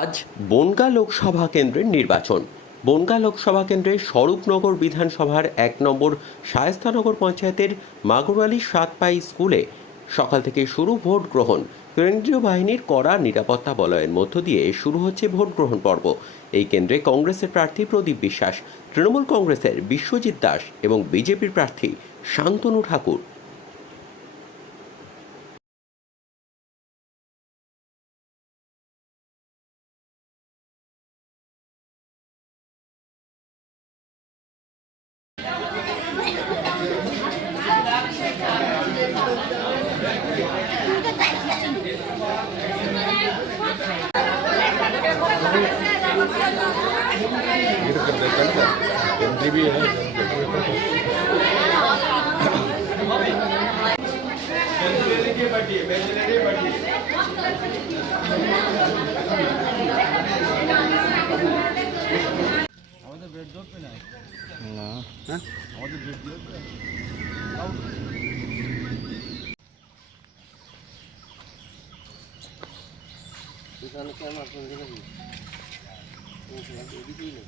আজ বনগা লোকসভা কেন্দ্রের নির্বাচন। বনগা লোকসভা কেন্দ্রের স্বরূপনগর বিধানসভার এক নম্বর শায়স্তানগর পঞ্চায়েতের মাগুরালি সাতপাই স্কুলে সকাল থেকে শুরু ভোট গ্রহণ। কেন্দ্রীয় বাহিনীর কড়া নিরাপত্তা বলয়ের মধ্য দিয়ে শুরু হচ্ছে ভোট গ্রহণ পর্ব। এই কেন্দ্রে কংগ্রেসের প্রার্থী প্রদীপ বিশ্বাস, তৃণমূল কংগ্রেসের বিশ্বজিৎ দাস এবং বিজেপির প্রার্থী শান্তনু ঠাকুর। আমাদের বেড জোর তো নাই না আমাদের বেড জোর Sultanlıkların aklınıza da değil. Neyse ben de öyle değilim.